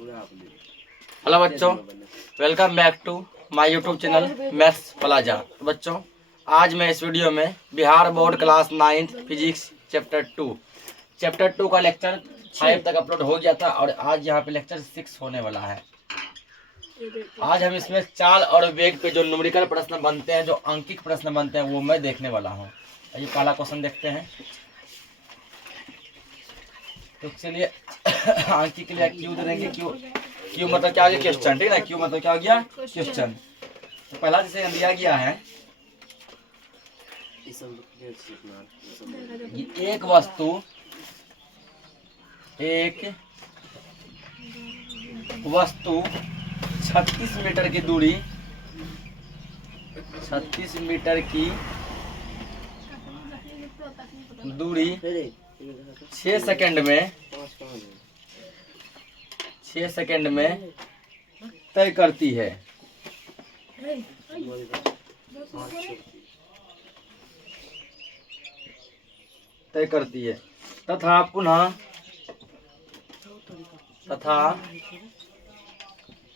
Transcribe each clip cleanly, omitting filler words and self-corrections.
Hello बच्चों, welcome back to my YouTube channel maths plaza. बच्चों, आज मैं इस वीडियो में Bihar board class 9th physics chapter 2 का लेक्चर 5 तक अपलोड हो गया था और आज यहाँ पे लेक्चर 6 होने वाला है। आज हम इसमें चाल और वेग पे जो न्यूमेरिकल प्रश्न बनते हैं, जो अंकिक प्रश्न बनते हैं, वो मैं देखने वाला हूँ। ये पहला क्वेश्चन देखते हैं। तो चलिए अंकित के लिए क्यू दे देंगे। क्यू मतलब क्या हो गया? क्वेश्चन। ठीक है ना? क्यू मतलब क्या हो गया? क्वेश्चन। तो पहला जिसे दिया गया है, एक वस्तु 36 मीटर की दूरी 6 सेकंड में तय करती है। तथा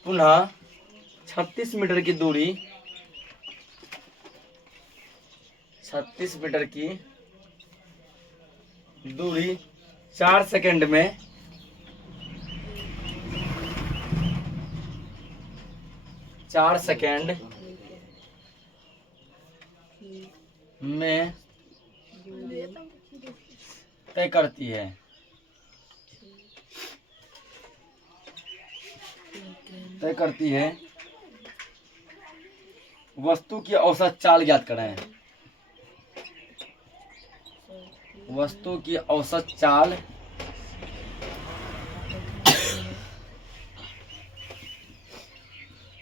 पुनः 36 मीटर की दूरी 4 सेकंड में तय करती है। वस्तु की औसत चाल ज्ञात करें। वस्तु की औसत चाल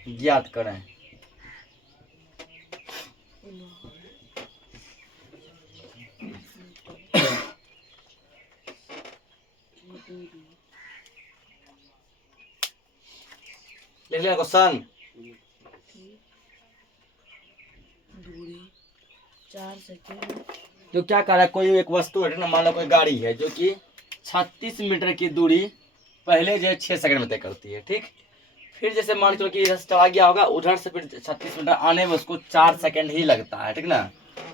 ज्ञात करें। लिख लिया क्वेश्चन। दूरी 4 सेकंड। तो क्या कर रहा है? कोई एक वस्तु है ना, मान लो कोई गाड़ी है जो कि 36 मीटर की दूरी पहले जो है 6 सेकंड में तय करती है। ठीक, फिर जैसे मान चलो कि इधर से चला गया होगा, उधर से फिर 36 मीटर आने में उसको 4 सेकंड ही लगता है। ठीक ना?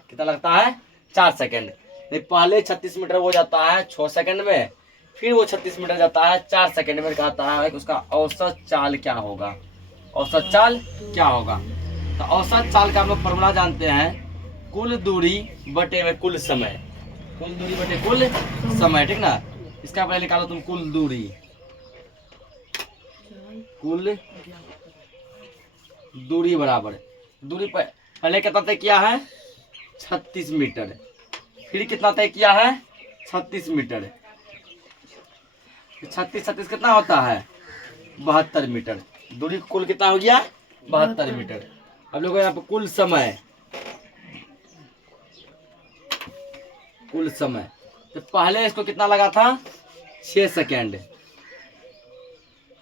कितना लगता है? 4 सेकंड। नहीं, पहले 36 मीटर वो जाता है 6 सेकंड में, फिर वो 36 मीटर जाता है 4 सेकंड में। कहता है कि उसका औसत चाल क्या होगा? औसत चाल क्या होगा? तो औसत चाल का हम लोग फॉर्मूला जानते हैं, कुल दूरी बटे में कुल समय। कुल दूरी बटे कुल समय। ठीक ना? इसका पहले निकालो तुम कुल दूरी। कुल दूरी बराबर दूरी पहले कितना तय किया है? 36 मीटर। फिर कितना तय किया है? 36 मीटर। 36 कितना होता है? 72 मीटर। दूरी कुल कितना हो गया? 72 मीटर। अब लोग यहाँ पे कुल समय तो पहले इसको कितना लगा था? 6 सेकेंड।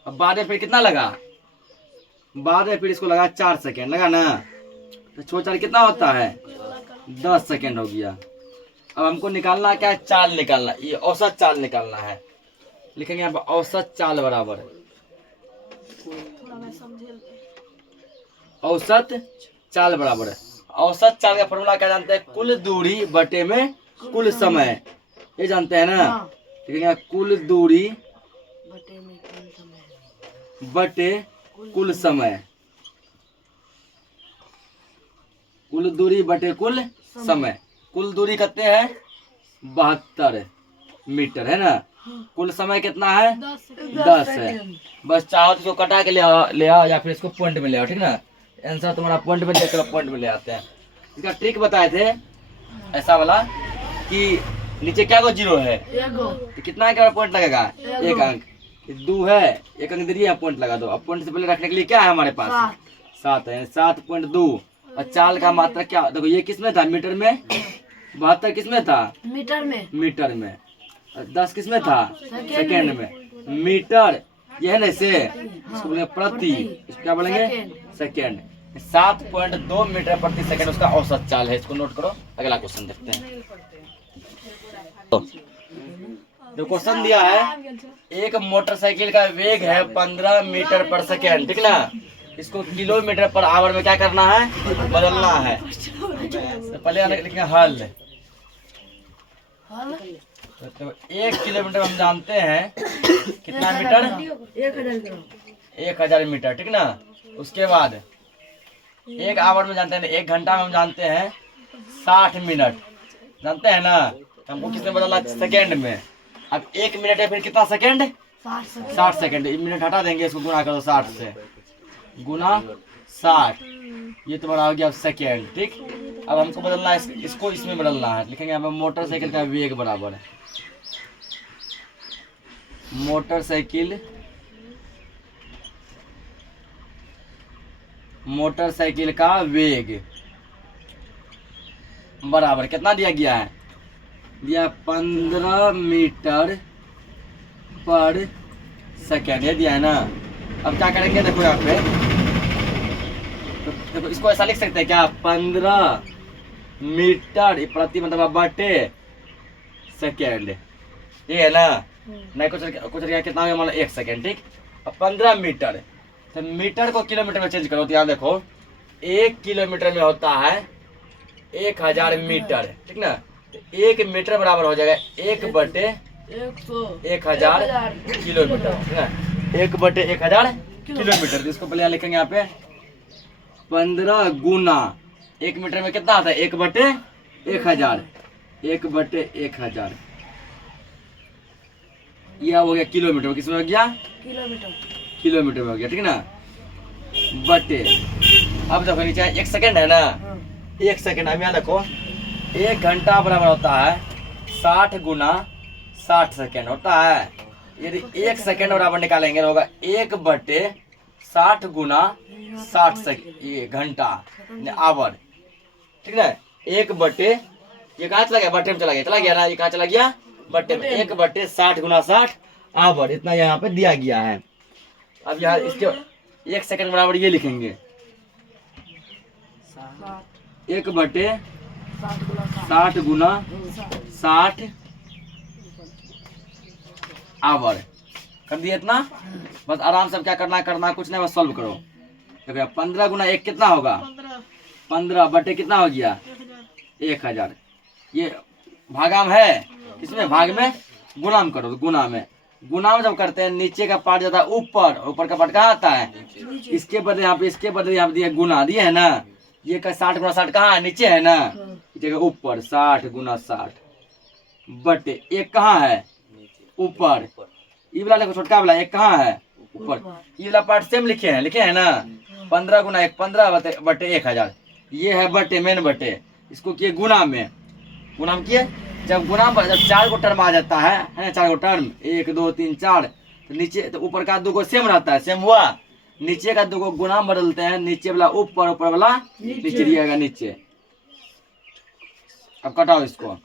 अब बाद में फिर कितना लगा? बाद में फिर इसको लगा 4 सेकेंड। लगा ना? तो 4 कितना होता है? 10 सेकेंड हो गया। अब हमको निकालना क्या है? चाल निकालना। ये औसत चाल निकालना है। लिखेंगे यहाँ पर औसत चाल बराबर औसत चाल बराबर है। औसत चाल का फॉर्मूला क्या जानते हैं? कुल दूरी बटे में कुल समय। ये जानते हैं ना? लिखेंगे कुल दूरी बटे कुल समय। कुल दूरी बटे कुल समय। कुल दूरी कितने हैं? 72 मीटर है ना? कुल समय कितना है? 10 है। बस चाहो तो इसको कटा के ले आओ या फिर इसको पॉइंट में ले आओ। ठीक ना? आंसर तुम्हारा पॉइंट में लेकर पॉइंट में ले आते हैं। इसका ट्रिक बताए थे ऐसा वाला कि नीचे क्या को 0 है तो कितना का पॉइंट लगेगा? 1 अंक। 2 है, 1 अंक दे पॉइंट लगा दो। अब पॉइंट से पहले रखने के लिए क्या है हमारे पास? 7 है। 7.2। और चाल का मात्रा क्या? देखो ये किस में था? मीटर में। 72 किस में था? मीटर में। 10 किस में था? सेकेंड में। मीटर ये है ना, इसे इसको बोलेंगे प्रति। इसको क्या बोलेंगे? सेकेंड। 7.2 मीटर प्रति सेकेंड उसका औसत चाल है। इसको नोट करो। अगला क्वेश्चन देखते हैं। जो क्वेश्चन दिया है एक मोटरसाइकिल का वेग है 15 मीटर पर सेकेंड, ठीक ना। इसको किलोमीटर पर आवर में क्या करना है, बदलना है। तो पहले लिखेंगे हल। तो 1 किलोमीटर हम जानते हैं कितना मीटर, 1000 मीटर, ठीक ना। उसके बाद 1 आवर में जानते हैं, 1 घंटा में हम जानते हैं 60 मिनट, जानते हैं ना। हमको किसमें बदलना, सेकेंड में। अब 1 मिनट है, फिर कितना सेकेंड, 60 सेकेंड। मिनट हटा देंगे, इसको गुना करो 60 से, गुना 60, ये तुम्हारा हो गया सेकेंड, ठीक। अब हमको बदलना है, इसको इसमें बदलना है। लिखेंगे यहाँ पे मोटरसाइकिल का वेग बराबर है, मोटरसाइकिल का वेग बराबर कितना दिया गया है, दिया 15 मीटर पर सेकेंड, ये दिया है ना। अब क्या करेंगे, देखो यहाँ पे, तो देखो इसको ऐसा लिख सकते हैं क्या, 15 मीटर प्रति मतलब बटे सेकेंड, ये है ना। नहीं कुछ कितना हो गया, मतलब 1 सेकेंड, ठीक। अब 15 मीटर, तो मीटर को किलोमीटर में चेंज करो, तो यहाँ देखो 1 किलोमीटर में होता है 1000 मीटर, ठीक ना। तो 1 मीटर बराबर हो जाएगा 1 बटे 1000 किलोमीटर, ठीक ना। 1 बटे 1000 किलोमीटर। तो इसको पहले यहाँ लिखेंगे, यहाँ पे 15 गुना 1 मीटर में कितना आता है, 1 बटे 1000, 1 बटे 1000, यह हो गया किलोमीटर। किसमें हो गया, किलोमीटर में हो गया, ठीक ना। बटे, अब देखो नीचे 1 सेकेंड है ना, 1 सेकेंड। अब यहाँ देखो 1 घंटा बराबर होता है 60 गुना 60 सेकेंड होता है। यदि 1 सेकेंड बराबर निकालेंगे तो होगा 1 बटे 60 गुना 60 सेकेंड, ये घंटा आवर, ठीक ना। 1 बटे, ये कहाँ चला गया, बटे में चला गया ना, ये कहाँ चला गया, बटे में। 1 बटे 60 गुना 60 आवर, इतना यहाँ पे दिया गया है। अब यहाँ इसके 1 सेकेंड बराबर ये लिखेंगे, 1 बटे 60 गुना 60 आवर कर दिए इतना। बस आराम से क्या करना कुछ नहीं, बस सॉल्व करो। देखो 15 गुना 1 कितना होगा, 15 बटे कितना हो गया, 1000। ये भागा में है, किसमें, भाग में, गुना में करो। गुना में जब करते हैं नीचे का पार्ट जाता है ऊपर, ऊपर का पार्ट कहाँ आता है, इसके बदले यहाँ पे, इसके बदले यहाँ पे दिया गुना दिया है ना। ये का 60 गुना 60 कहाँ है, नीचे है ना, जगह ऊपर 60 गुना 60 बटे 1 कहाँ है, ऊपर। ये वाला देखो छोटका वाला 1 कहाँ है, ऊपर। ये वाला पार्ट सेम लिखे हैं ना। 15 गुना 1 15 बटे 1000, ये है बटे, मेन बटे। इसको किए गुना में किए। जब गुना में जब 4 को टर्म आ जाता है 4 को टर्म, 1 2 3 4, तो नीचे तो ऊपर का 2 को सेम रहता है, सेम हुआ। नीचे का 2 को गुना में बदलते हैं, नीचे वाला ऊपर, ऊपर वाला नीचे दिएगा नीचे। अब कटाओ इसको,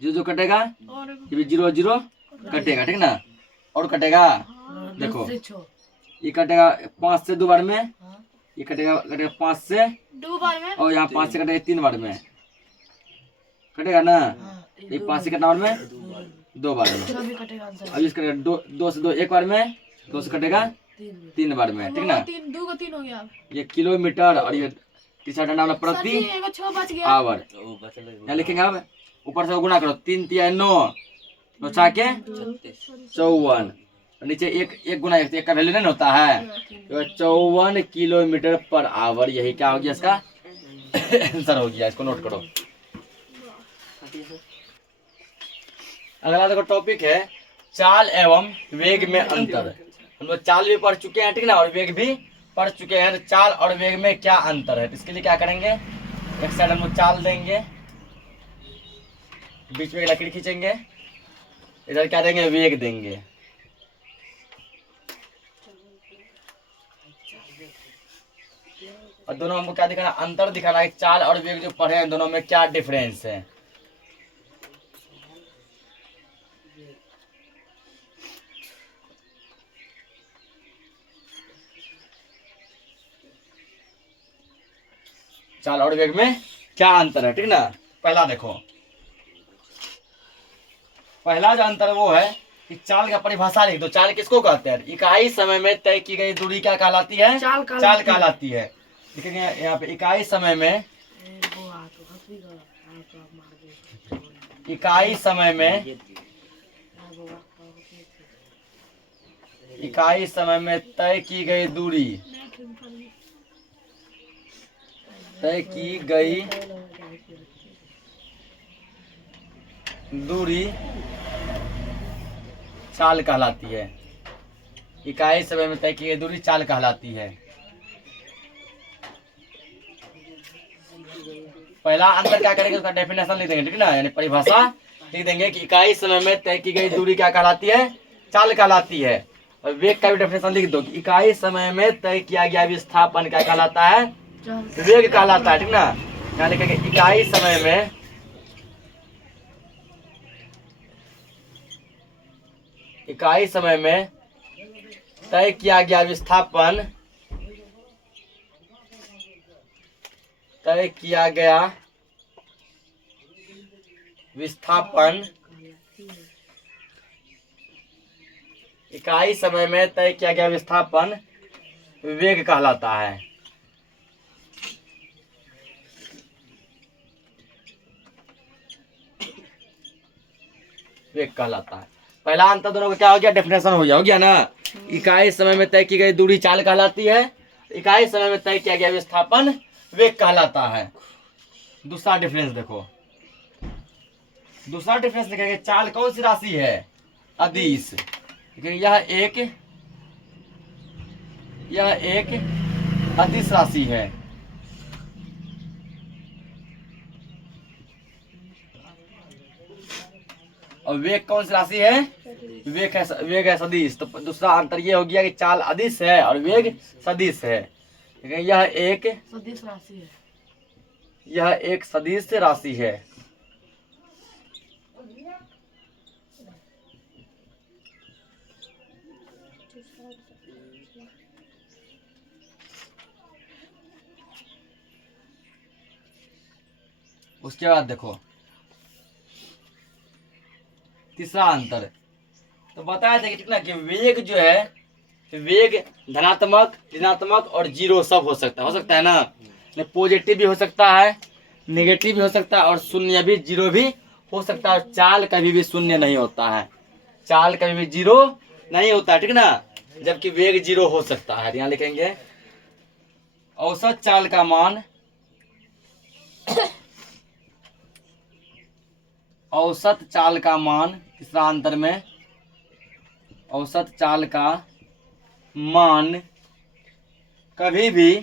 जो कटेगा ये 0 0 कटेगा, ठीक ना। और कटेगा, देखो ये कटेगा 5 से 2 बार में, ये कटेगा 5 से 2 बार में, और यहाँ 5 से कटेगा 3 बार में, कटेगा ना। ये 5 से कितना बार में, 2 बार में। अब इसका 2 से 2 1 बार में, 2 से कटेगा 3 बार में, ठीक ना। 2 का 3 हो गया। ये किलोमीटर और ये तीसरा डंडा वाला प्रति आवर, यहाँ लिखेंगे। अब ऊपर से गुना करो, 3 3 9 9 6 के 54, नीचे एक गुना 1 का वैल्यू नहीं होता है, तो 54 किलोमीटर पर आवर, यही क्या हो गया इसका आंसर हो गया। इसको नोट करो। अगला देखो टॉपिक है चाल एवं वेग में अंतर। हम लोग चाल भी पढ़ चुके हैं, ठीक ना, और वेग भी पढ़ चुके हैं। तो चाल और वेग में क्या अंतर है, तो इसके लिए क्या करेंगे, एक साइड हम लोग चाल देंगे, बीच में एक लकड़ी खींचेंगे, इधर क्या देंगे, वेग देंगे। और दोनों हमको क्या दिखाना, अंतर दिखाना है। चाल और वेग जो पढ़े हैं दोनों में क्या डिफरेंस है। चाल और वेग में क्या अंतर है, ठीक ना। पहला देखो, पहला जो अंतर वो है कि चाल का परिभाषा लिख दो। चाल किसको कहते हैं? इकाई समय में तय की गई दूरी क्या कहलाती है? चाल कहलाती है। लिखेंगे यहाँ पे इकाई समय में, इकाई समय में, इकाई समय में तय की गई दूरी, तय की गई दूरी चाल कहलाती है। इकाई समय में तय की गई दूरी चाल कहलाती है। पहला अंतर क्या करेंगे, उसका डेफिनेशन लिख देंगे, ठीक ना, यानी परिभाषा लिख देंगे कि इकाई समय में तय की गई दूरी क्या कहलाती है? चाल कहलाती है। और वेग का भी डेफिनेशन लिख दो कि इकाई समय में तय किया गया विस्थापन क्या कहलाता है? वेग कहलाता है, ठीक ना। यहाँ लिखेंगे इकाई समय में, इकाई समय में तय किया गया विस्थापन, तय किया गया विस्थापन, इकाई समय में तय किया गया विस्थापन वेग कहलाता है। वेग कहलाता है। पहला अंतर दोनों का क्या हो गया? डेफिनेशन हो गया ना। इकाई समय में तय की गई दूरी चाल कहलाती है, इकाई समय में तय किया गया विस्थापन वेग कहलाता है। दूसरा डिफरेंस देखो, दूसरा डिफरेंस लिखेंगे चाल कौन सी राशि है? अदिश। यह एक अदिश राशि है। और वेग कौन सी राशि है? वेग है सदिश। तो दूसरा अंतर ये हो गया कि चाल अदिश है और वेग सदिश है। यह एक सदिश राशि है। यह एक सदिश राशि है। उसके बाद देखो तीसरा अंतर, तो बताया था कि कितना कि वेग जो है, वेग धनात्मक, ऋणात्मक और जीरो सब हो सकता है ना। पॉजिटिव भी हो सकता है, नेगेटिव भी हो सकता है और शून्य भी, जीरो भी हो सकता है। चाल कभी भी शून्य नहीं होता है, चाल कभी भी जीरो नहीं होता है, ठीक ना। जबकि वेग जीरो हो सकता है। यहाँ लिखेंगे औसत चाल का मान, औसत चाल का मान, तीसरा अंतर में औसत चाल का मान कभी भी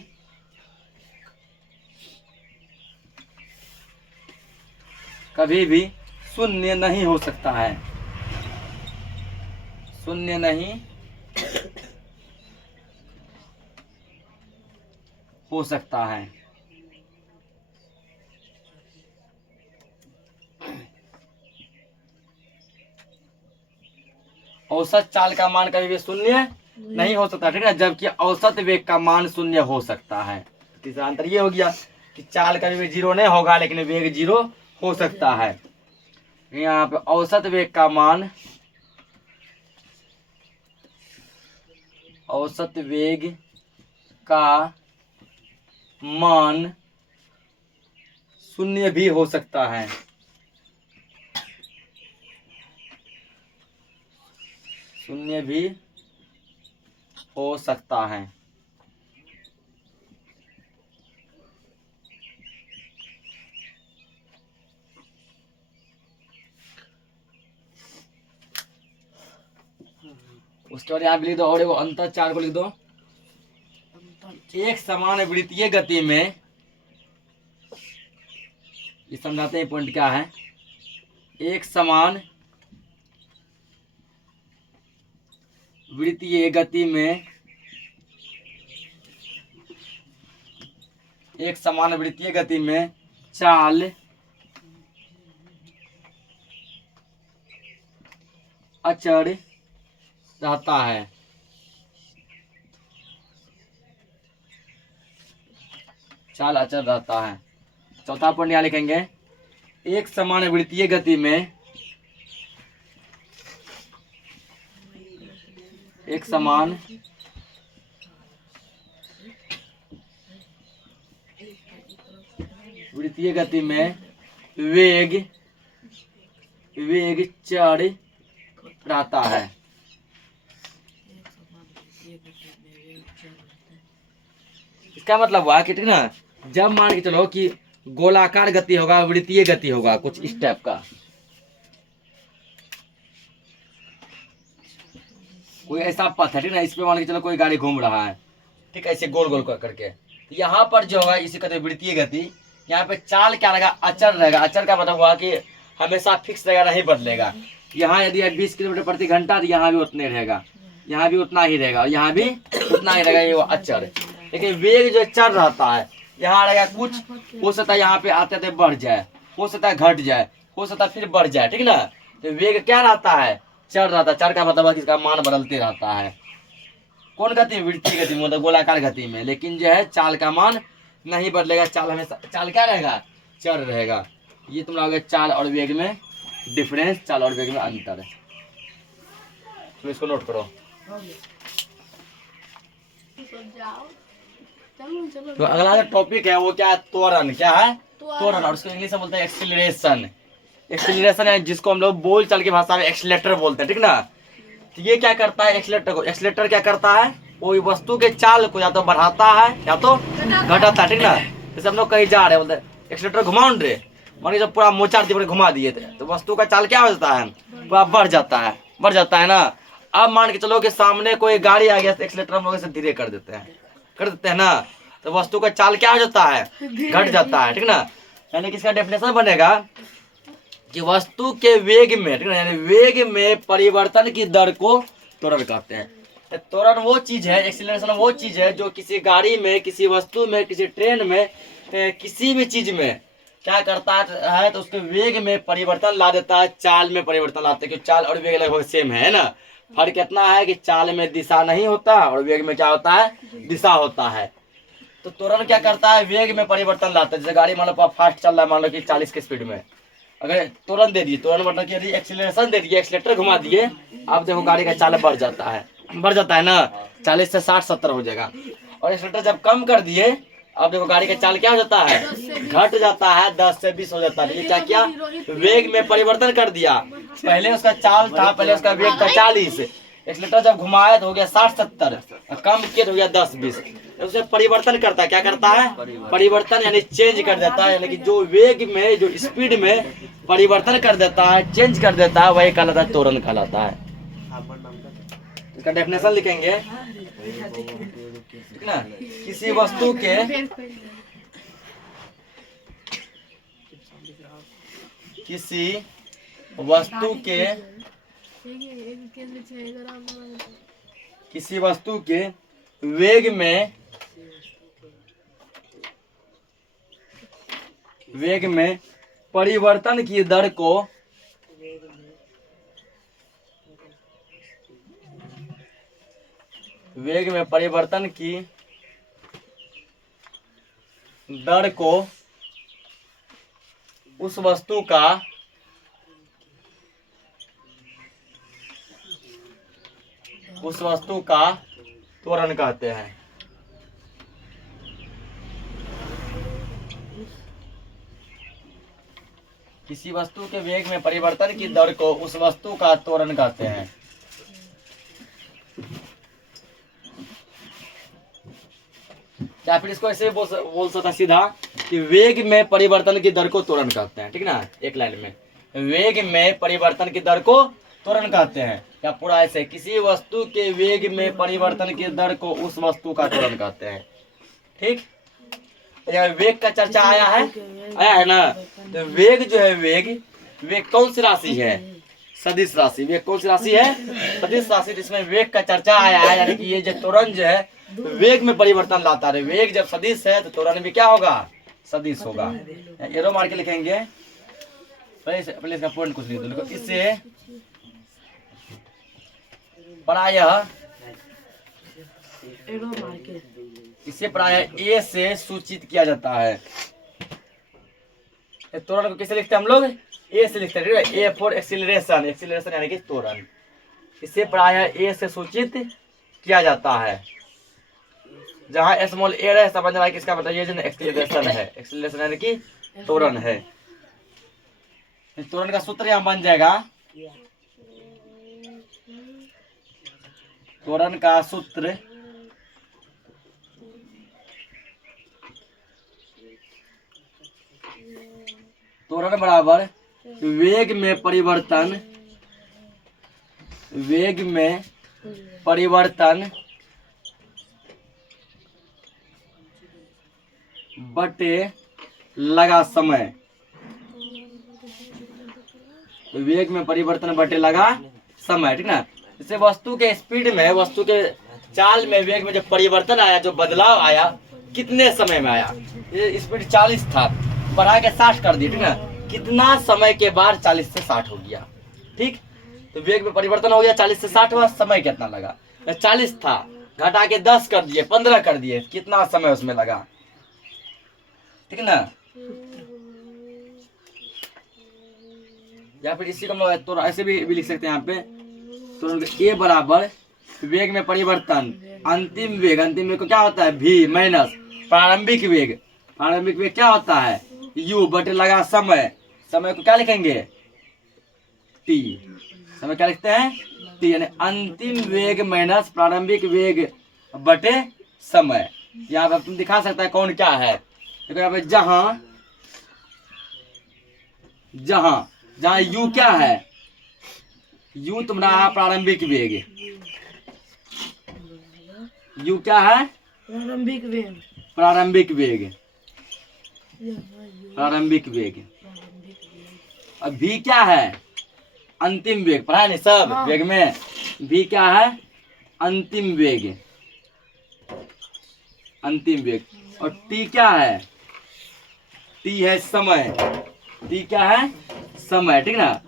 शून्य नहीं हो सकता है, शून्य नहीं हो सकता है। औसत चाल का मान कभी भी शून्य नहीं हो सकता, ठीक है, जबकि औसत वेग का मान शून्य हो सकता है। तीसरा अंतर ये हो गया कि चाल कभी भी जीरो नहीं होगा लेकिन वेग जीरो हो सकता है। यहाँ पे औसत वेग का मान, औसत वेग का मान शून्य भी हो सकता है, शून्य भी हो सकता है। उसके बाद यहाँ लिख दो और एगो अंतर चार को लिख दो। एक समान वृत्तीय गति में, ये समझाते हैं पॉइंट क्या है। एक समान वृत्तीय गति में, एक समान वृत्तीय गति में चाल अचर रहता है। चाल अचर रहता है। चौथा पॉइंट यहाँ लिखेंगे एक समान वृत्तीय गति में, एक समान वृत्तीय गति में वेग चढ़ रहता है। इसका मतलब हुआ कि ठीक ना, जब मान के चलो कि गोलाकार गति होगा, वृत्तीय गति होगा, कुछ इस टाइप का, कोई ऐसा पथ है ठीक ना, इस पे मान के चलो कोई गाड़ी घूम रहा है, ठीक है, ऐसे गोल गोल करके, तो यहाँ पर जो होगा इसे कहते हैं वृत्तीय गति। यहाँ पे चाल क्या रहेगा, अचर रहेगा। अचर का मतलब हुआ कि हमेशा फिक्स रहेगा, नहीं बदलेगा। यहाँ यदि 20 किलोमीटर प्रति घंटा, तो यहाँ भी उतने रहेगा, यहाँ भी उतना ही रहेगा, और यहाँ भी उतना ही रहेगा, ये वो अचर। लेकिन वेग जो चल रहता है, यहाँ रहेगा कुछ, हो सकता है यहाँ पे आते आते बढ़ जाए, हो सकता है घट जाए, हो सकता है फिर बढ़ जाए, ठीक ना। तो वेग क्या रहता है, चल रहता है। चल का मतलब है कि इसका मान बदलते रहता है। कौन गति में, वृत्तीय गति में, मतलब गोलाकार गति में। लेकिन जो है चाल का मान नहीं बदलेगा, चाल हमेशा, चाल क्या रहेगा, चल रहेगा। ये तुम लोग चाल और वेग में डिफरेंस, चाल और वेग में अंतर है, तुम इसको नोट करो। तो अगला जो टॉपिक है वो क्या है, त्वरण। क्या है, त्वरण, और उसको इंग्लिश में बोलते हैं एक्सीलरेशन। एक्सीलरेशन है जिसको हम लोग बोल चाल की भाषा में एक्सीलेटर बोलते हैं, ठीक ना। तो ये क्या करता है, एक्सीलेटर को, एक्सीलेटर क्या करता है, कोई वस्तु के चाल को या तो बढ़ाता है या तो घटाता है, ठीक ना। जैसे हम लोग कहीं जा रहे हैं, बोलते हैं एक्सीलेटर घुमाओ रे, मान जब पूरा मोचार दिए घुमा दिए थे, तो वस्तु का चाल क्या हो जाता है, पूरा बढ़ जाता है ना। अब मान के चलो कि सामने कोई गाड़ी आ गया, तो एक्सीलेटर हम लोग इसे धीरे कर देते हैं ना, तो वस्तु का चाल क्या हो जाता है, घट जाता है, ठीक ना। यानी कि इसका डेफिनेशन बनेगा कि वस्तु के वेग में, ठीक ना, यानी वेग में परिवर्तन की दर को त्वरण कहते हैं। त्वरण वो चीज है, एक्सीलरेशन वो चीज है जो किसी गाड़ी में, किसी वस्तु में, किसी ट्रेन में, किसी भी चीज में क्या करता है, तो उसके वेग में परिवर्तन ला देता है, चाल में परिवर्तन लाते हैं। क्योंकि चाल और वेग लगभग सेम है ना। फर्क इतना है कि चाल में दिशा नहीं होता और वेग में क्या होता है, दिशा होता है। तो त्वरण क्या करता है, वेग में परिवर्तन लाता है। जैसे गाड़ी मान लो फास्ट चल रहा है, मान लो कि 40 की स्पीड में, अगर त्वरण दे दिए, त्वरण मतलब कि यदि एक्सीलरेशन दे दिए, एक्सीलेटर घुमा दिए, आप देखो गाड़ी का चाल बढ़ जाता है ना, 40 से 60-70 हो जाएगा। और एक्सीलेटर जब कम कर दिए, अब देखो गाड़ी का चाल क्या हो जाता है, घट जाता है, 10 से 20 हो जाता है। ये क्या किया, वेग में परिवर्तन कर दिया। पहले उसका चाल था, पहले उसका वेग था 40, एक्सीलेटर जब घुमाया तो हो गया 60-70, कम किया तो हो गया 10-20। उसमें परिवर्तन करता है, क्या करता है, परिवर्तन यानी चेंज कर देता है। यानी कि जो वेग में, जो स्पीड में परिवर्तन कर देता है, चेंज कर देता है, वही कहलाता है त्वरण कहलाता है। इसका डेफिनेशन लिखेंगे, ठीक ना। किसी वस्तु के वेग में परिवर्तन की दर को उस वस्तु का त्वरण कहते हैं। किसी वस्तु के वेग में परिवर्तन की दर को उस वस्तु का त्वरण कहते हैं। या फिर इसको ऐसे बोल सकता सीधा कि वेग में परिवर्तन की दर को त्वरण कहते हैं, ठीक ना। एक लाइन में, वेग में परिवर्तन की दर को त्वरण कहते हैं, या पूरा ऐसे, किसी वस्तु के वेग में परिवर्तन की दर को उस वस्तु का त्वरण कहते हैं, ठीक। वेग का चर्चा आया है ना। तो वेग जो है, वेग कौन सी राशि है, सदिश राशि। वेग कौन सी राशि है, सदिश राशि, जिसमें वेग का चर्चा आया है। यानी कि ये जो त्वरण जो है वेग में परिवर्तन लाता है। वेग जब सदिश है तो त्वरण भी क्या होगा, सदिश होगा। एरो मार के लिखेंगे, पहले इसका पॉइंट कुछ लिख दो। इससे प्रायः ए से सूचित किया जाता है। त्वरण को किसे लिखते हैं हम लोग, ए से लिखते हैं। ए फॉर एक्सीलरेशन, एक्सीलरेशन यानी कि त्वरण। इसे प्रायः ए से सूचित किया जाता है। जहाँ स्मॉल ए है समझ रहा है किसका बताइए जो एक्सीलरेशन है, एक्सीलरेशन यानी कि त्वरण है। त्वरण का सूत्र यहाँ बन जाएगा, त्वरण का सूत्र त्वरण बराबर वेग में परिवर्तन, वेग में परिवर्तन बटे लगा समय, वेग में परिवर्तन बटे लगा समय, ठीक ना। जैसे वस्तु के स्पीड में, वस्तु के चाल में, वेग में जो परिवर्तन आया, जो बदलाव आया, कितने समय में आया। ये स्पीड 40 था, बढ़ा के 60 कर दिया, ठीक ना। कितना समय के बाद 40 से 60 हो गया, ठीक। तो वेग में परिवर्तन हो गया, 40 से 60 हुआ, समय कितना लगा। 40 था, घटा के 10 कर दिए, 15 कर दिए, कितना समय उसमें लगा, ठीक ना। या फिर इसी को तो ऐसे भी लिख सकते हैं यहाँ पे, तो ए बराबर वेग में परिवर्तन अंतिम वेग को क्या होता है v माइनस प्रारंभिक वेग, प्रारंभिक वेग क्या होता है u बटे लगा समय, समय को क्या लिखेंगे t, समय क्या लिखते हैं t, यानी अंतिम वेग माइनस प्रारंभिक वेग बटे समय। यहाँ पर तुम दिखा सकता है कौन क्या है, देखो यहाँ पे जहां जहां जहां u क्या है, u तुम्हारा प्रारंभिक वेग, u क्या है प्रारंभिक वेग, प्रारंभिक वेग, प्रारंभिक वेग। अब v क्या है अंतिम वेग, पढ़ा नहीं सब वेग में, v क्या है अंतिम वेग, अंतिम वेग। और t क्या है, t है समय, t क्या है समय, ठीक ना।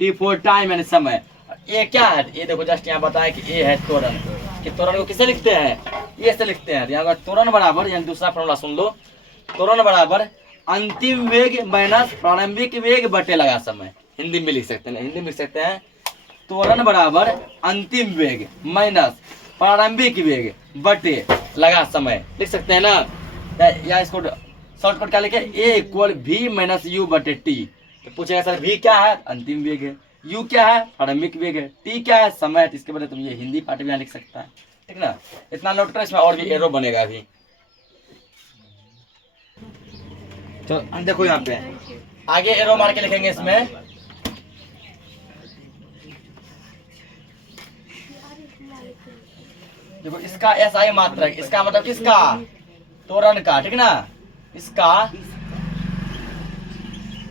t फॉर टाइम यानी समय। ए क्या है, ये देखो जस्ट यहाँ बताया कि ए है त्वरण, कि त्वरण को किसे लिखते हैं ये से लिखते हैं। यहाँ त्वरण बराबर, यानी दूसरा फॉर्मूला सुन लो, त्वरण बराबर अंतिम वेग माइनस प्रारंभिक वेग बटे लगा समय। हिंदी में लिख सकते हैं, हिंदी में लिख सकते हैं त्वरण बराबर अंतिम वेग माइनस प्रारंभिक वेग बटे लगा समय, लिख सकते हैं ना। या इसको शॉर्टकट क्या लिखे, ए इक्वल वी माइनस यू बटे टी। तो पूछेगा सर वी क्या है अंतिम वेग है, यू क्या है प्रारंभिक वेग है, टी क्या है समय है। तो इसके बदले तुम ये हिंदी पार्ट में लिख सकता है, ठीक ना। इतना नोट करो, इसमें और भी एरो बनेगा अभी। तो देखो यहाँ पे आगे एरो मार के लिखेंगे इसमें, देखो इसका SI मात्रक, इसका मतलब किसका त्वरण का, ठीक ना। इसका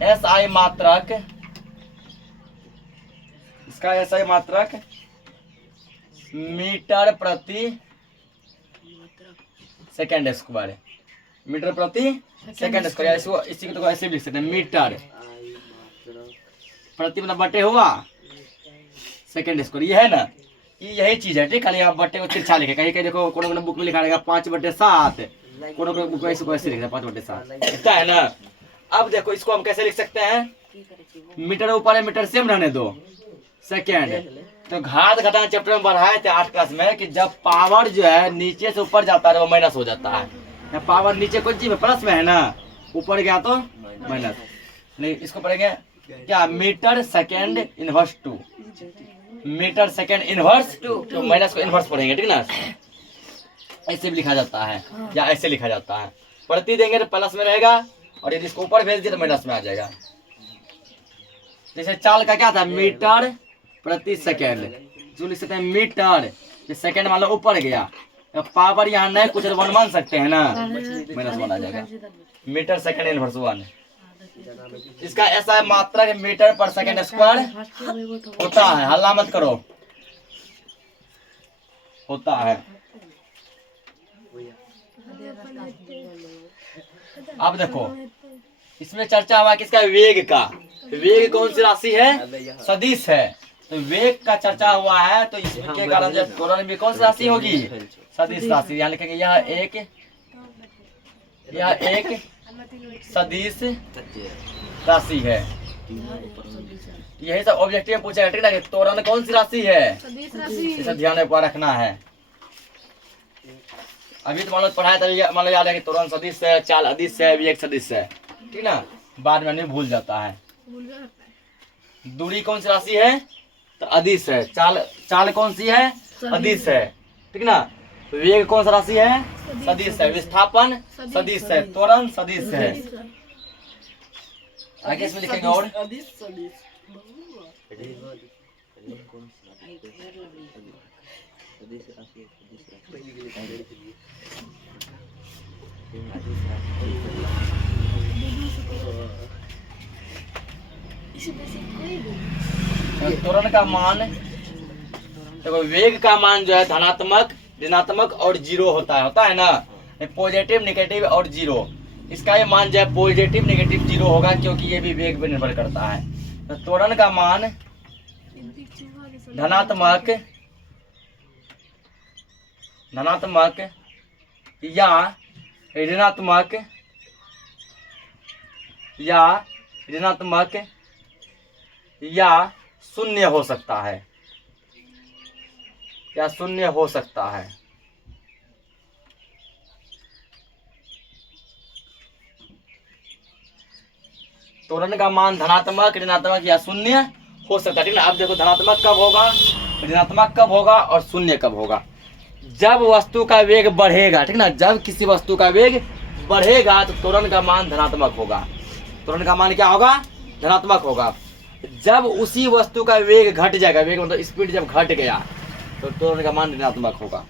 SI मात्रक, इसका SI मात्रक मीटर प्रति सेकेंड स्क्वायर, मीटर प्रति सेकेंड स्क्वायर। इसको इसी को तो ऐसे भी लिख सकते हैं, मीटर प्रति मतलब बटे हुआ सेकेंड स्क्वायर, ये है ना, ये यही चीज है, ठीक। खाली यहाँ बटे को तिरछा लिखे, कहीं कहीं देखो कोनो बुक में लिखा रहेगा 5/7, कोनो बुक में ऐसे लिखा 5/7, इतना है ना। अब देखो इसको हम कैसे लिख सकते हैं, मीटर ऊपर है, मीटर सेम रहने दो, सेकेंड। तो घात घटाना चैप्टर में पढ़ाए थे 8 क्लास में कि जब पावर जो है नीचे से ऊपर जाता है वो माइनस हो जाता है। पावर नीचे कोई चीज में प्लस में है ना, ऊपर गया तो माइनस। नहीं, इसको पढ़ेंगे क्या, metre second inverse 2, metre second inverse 2, तो माइनस को इनवर्स पढ़ेंगे, ठीक ना। ऐसे भी लिखा जाता है या ऐसे लिखा जाता है, प्रति देंगे तो प्लस में रहेगा, और यदि इसको ऊपर भेज दिए तो माइनस में आ जाएगा। जैसे चाल का क्या था, मीटर प्रति सेकेंड, जो लिख सकते हैं मीटर, सेकेंड मान लो ऊपर गया, तो पावर यहाँ नहीं कुछ 1 मान सकते हैं ना, -1 आ जाएगा, मीटर सेकेंड इनवर्स 1। इसका ऐसा मात्रक मीटर पर सेकेंड स्क्वायर होता है, हल्ला मत करो, होता है। अब देखो इसमें चर्चा हुआ किसका, वेग का। वेग कौन सी राशि है, सदिश है। तो वेग का चर्चा हुआ है, तो इसके कारण जो त्वरण भी कौन सी राशि होगी, सदिश राशि। यहाँ लिखेंगे यह एक सदिश राशि है, यही सब ऑब्जेक्टिव पूछेगा, ठीक ना, कि त्वरण कौन सी राशि है, सदिश राशि। इसे ध्यान में रखना है। अभी तो मान लो पढ़ाया तभी मान लो याद है कि त्वरण सदिश है, चाल अदिश है, विवेक सदिश है, ठीक ना, बाद में आदमी भूल जाता है। भूल गया लगता है। दूरी कौन सी राशि है, तो अदिश है। चाल चाल कौन सी है, अदिश है, ठीक ना। वेग कौन सा राशि है, सदिश है। विस्थापन सदिश है। त्वरण सदिश है। आगे इसमें लिखेंगे और त्वरण का मान, देखो वेग का मान जो है धनात्मक, ऋणात्मक और जीरो होता है ना, पॉजिटिव नेगेटिव और जीरो। इसका ये मान जो है पॉजिटिव नेगेटिव जीरो होगा, क्योंकि ये भी वेग पर निर्भर करता है। तो त्वरण का मान धनात्मक या ऋणात्मक या शून्य हो सकता है, या शून्य हो सकता है। त्वरण का मान धनात्मक, ऋणात्मक या शून्य हो सकता है, ठीक ना। अब देखो धनात्मक कब होगा, ऋणात्मक कब होगा और शून्य कब होगा। जब वस्तु का वेग बढ़ेगा, ठीक ना, जब किसी वस्तु का वेग बढ़ेगा तो त्वरण का मान धनात्मक होगा। त्वरण का मान क्या होगा, धनात्मक होगा। जब उसी वस्तु का वेग घट जाएगा, वेग मतलब स्पीड जब घट गया, तो त्वरण का मान ऋणात्मक होगा।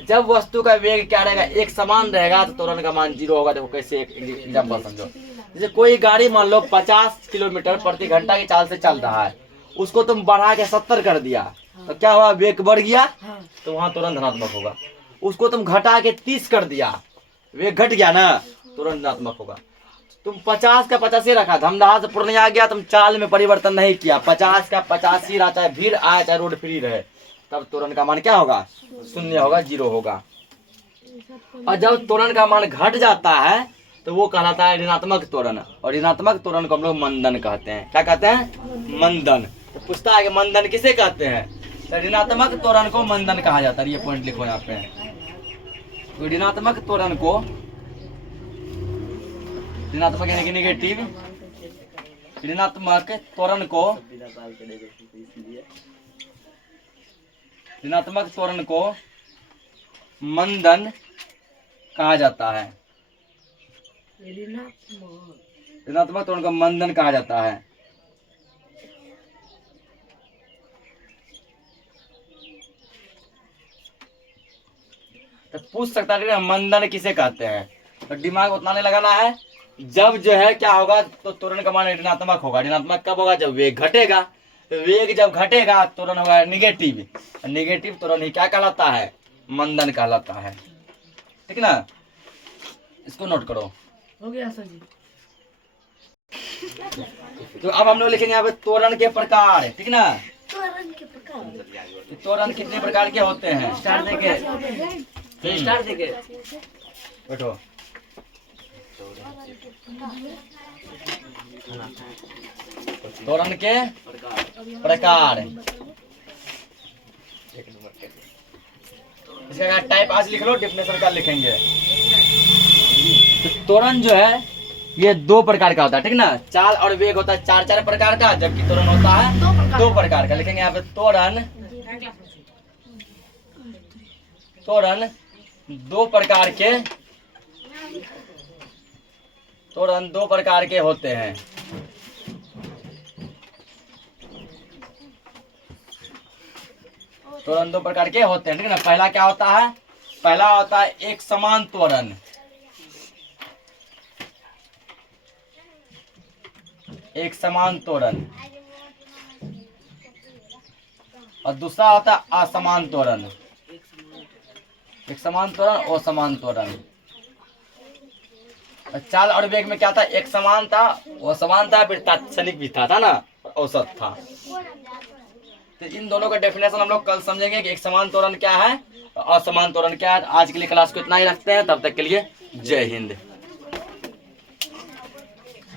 जब वस्तु का वेग क्या रहेगा, एक समान रहेगा, तो त्वरण का मान जीरो होगा। देखो कैसे, एक एग्जाम्पल समझो। जैसे कोई गाड़ी मान लो 50 किलोमीटर प्रति घंटा की चाल से चल रहा है, उसको तुम बढ़ा के 70 कर दिया, तो क्या हुआ, वेग बढ़ गया, तो वहां तुरंत धनात्मक होगा। उसको तुम घटा के 30 कर दिया, वेग घट गया ना, तुरंत धनात्मक होगा। तुम 50 का 50 ही रखा, धमदाहा से पूर्णिया गया, तुम चाल में परिवर्तन नहीं किया, 50 का 50 ही रहा, चाहे भीड़ आए चाहे रोड फ्री रहे, तब त्वरण का मान क्या होगा, शून्य होगा, जीरो होगा। और जब त्वरण का मान घट जाता है तो वो कहलाता है ऋणात्मक त्वरण, और ऋणात्मक त्वरण को हम लोग मंदन कहते हैं। क्या कहते हैं, मंदन। तो पूछता है कि मंदन किसे कहते हैं, तो ऋणात्मक त्वरण को मंदन कहा जाता है। ये पॉइंट लिखो यहाँ पे। तो ऋणात्मक त्वरण को, ऋणात्मक यानी कि नेगेटिव, ऋणात्मक त्वरण को, ऋणात्मक त्वरण को मंदन कहा जाता है। ऋणात्मक त्वरण को मंदन कहा जाता है। तो पूछ सकता है मंदन किसे कहते हैं, तो दिमाग उतना नहीं लगाना है। जब जो है क्या होगा, तो त्वरण का मान ऋणात्मक होगा। ऋणात्मक कब होगा, जब वेग घटेगा। तो वेग जब घटेगा, त्वरण होगा निगेटिव। निगेटिव त्वरण ही क्या कहलाता है, मंदन कहलाता है, ठीक ना। इसको नोट करो, हो गया सर जी। तो अब हम लोग लिखेंगे यहाँ पे त्वरण के प्रकार, ठीक ना। त्वरण के प्रकार, त्वरण कितने प्रकार के होते हैं, स्टार देके, स्टार देके बैठो। त्वरण के प्रकार, इसका टाइप आज लिख लो, डेफिनेशन का लिखेंगे। तो त्वरण जो है ये दो प्रकार का होता है, ठीक ना। चाल और वेग होता है चार प्रकार का, जबकि त्वरण होता है दो प्रकार का। लिखेंगे यहाँ पे त्वरण दो प्रकार के, त्वरण दो प्रकार के होते हैं। त्वरण दो प्रकार के होते हैं, ठीक ना। पहला क्या होता है, पहला होता है एक समान त्वरण, एक समान त्वरण, और दूसरा होता है असमान त्वरण। एक समान त्वरण, असमान त्वरण। चाल और वेग में क्या था, एक समान था, असमान था, फिर तात्क्षणिक भी था ना, औसत था। तो इन दोनों का डेफिनेशन हम लोग कल समझेंगे कि एक समान त्वरण क्या है, असमान त्वरण क्या है। आज के लिए क्लास को इतना ही रखते हैं, तब तक के लिए जय हिंद।